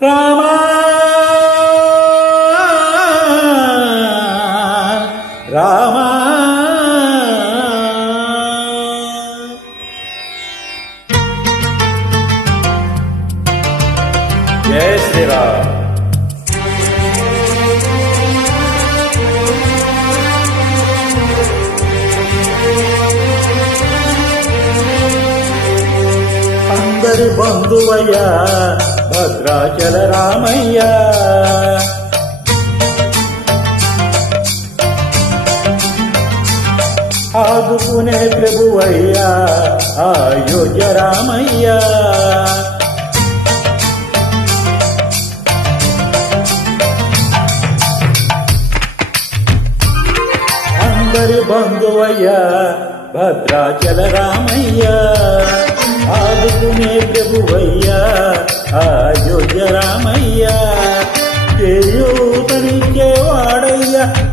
రామా రామా జై శ్రీరామ్. అందరి బంధువయ్యా భద్రాచల రామయ్య, ఆదుకునే ప్రభువయ్యా అయోధ్య రామయ్య. అందరి బంధువయ్యా భద్రాచల రామయ్య, ఆదుకునే ప్రభువయ్యా అయోధ్య రామయ్య. చేయూతనిచ్చేవాడయ్యా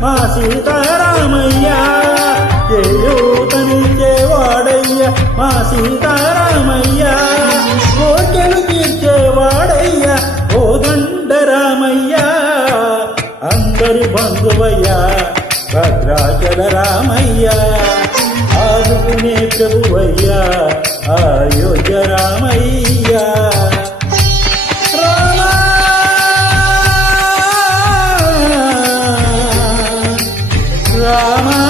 మా సీతారామయ్య, చేయూతనిచ్చేవాడయ్యా మా సీతారామయ్య. కోర్కెలు తీర్చేవాడయ్యా కోదండ రామయ్య. అందరి బంధువయ్యా భద్రాచల రామయ్య, ఆదుకునే ప్రభువయ్యా అయోధ్య రామయ్య. రామా రామా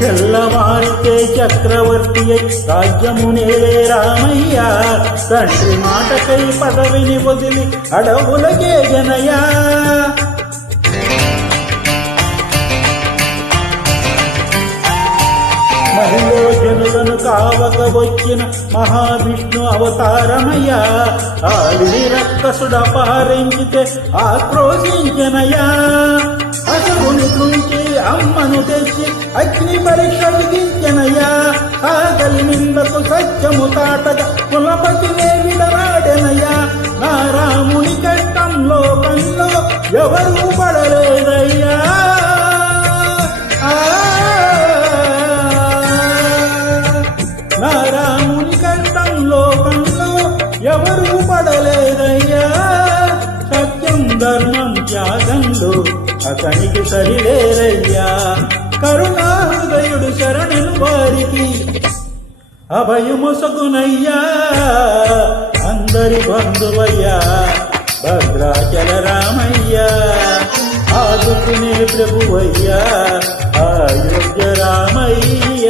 తెల్లవారితే చక్రవర్తి రాజ్యమునేలే రామయ్య. తండ్రి మాటకై పదవిని వదిలి అడవులకే జనయా. మహిళ జనులను కావక వచ్చిన మహావిష్ణు అవతారమయ్య. ఆవిడి రక్కసుడపహరించితే ఆక్రోశించనయా. అసురుని నుంచి అమ్మను తెచ్చి అగ్ని పరీక్ష విధించనయ్యా. ఆకలి నిందకు సత్యము తాటగా కులపతినే విడరాడెనయ్యా. నా రాముని కష్టం లోకంలో ఎవరు పడలేదయ్యా. నా రాముని కష్టం లోకంలో ఎవరు పడలేదయ్యా. సత్యం ధర్మం త్యాగంలో అతనికి సరిలేరయ్యా. కరుణాహృదయుడు శరణను వారికి అభయముసగునయ్యా. అందరి బంధువయ్యా భద్రాచల రామయ్య, ఆదుకునే ప్రభువయ్యా అయోధ్య రామయ్య.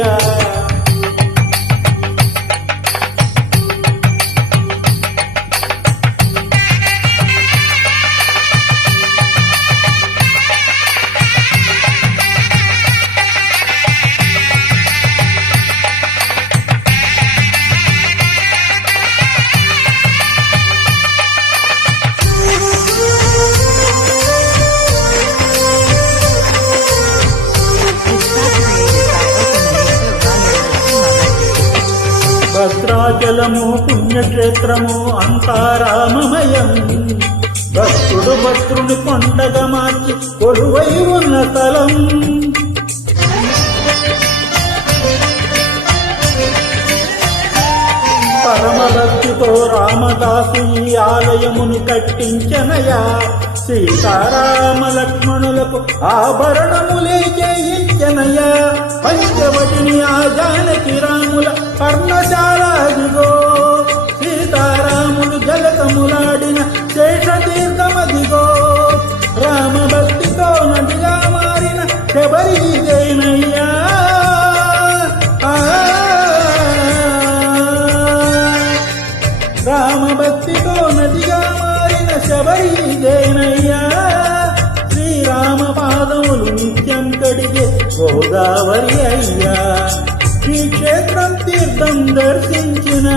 భద్రాచలము పుణ్యక్షేత్రము అంతా రామమయం. భక్తుడు భద్రుని కొండగా మార్చి కొలువై ఉన్న స్థలం. పరమభక్తితో రామదాసు ఈ ఆలయమును కట్టించనయా. సీతారామ లక్ష్మణులకు ఆభరణములే చేయించనయ్యా. పంచవటిని ఆ జానకి రాముల పర్ణశాలాదిగో. సీతారాములు జలకములాడిన శేషతీర్థమదిగో. రామభక్తితో నదిగా మారిన శబరిదేనయ్యా. రామభక్తితో నదిగా మారిన శబరిదేనయ్యా. శ్రీరామ పాదములు నిత్యం కడిగే గోదావరి అయ్యా. ఈ క్షేత్రం తీర్థం దర్శించిన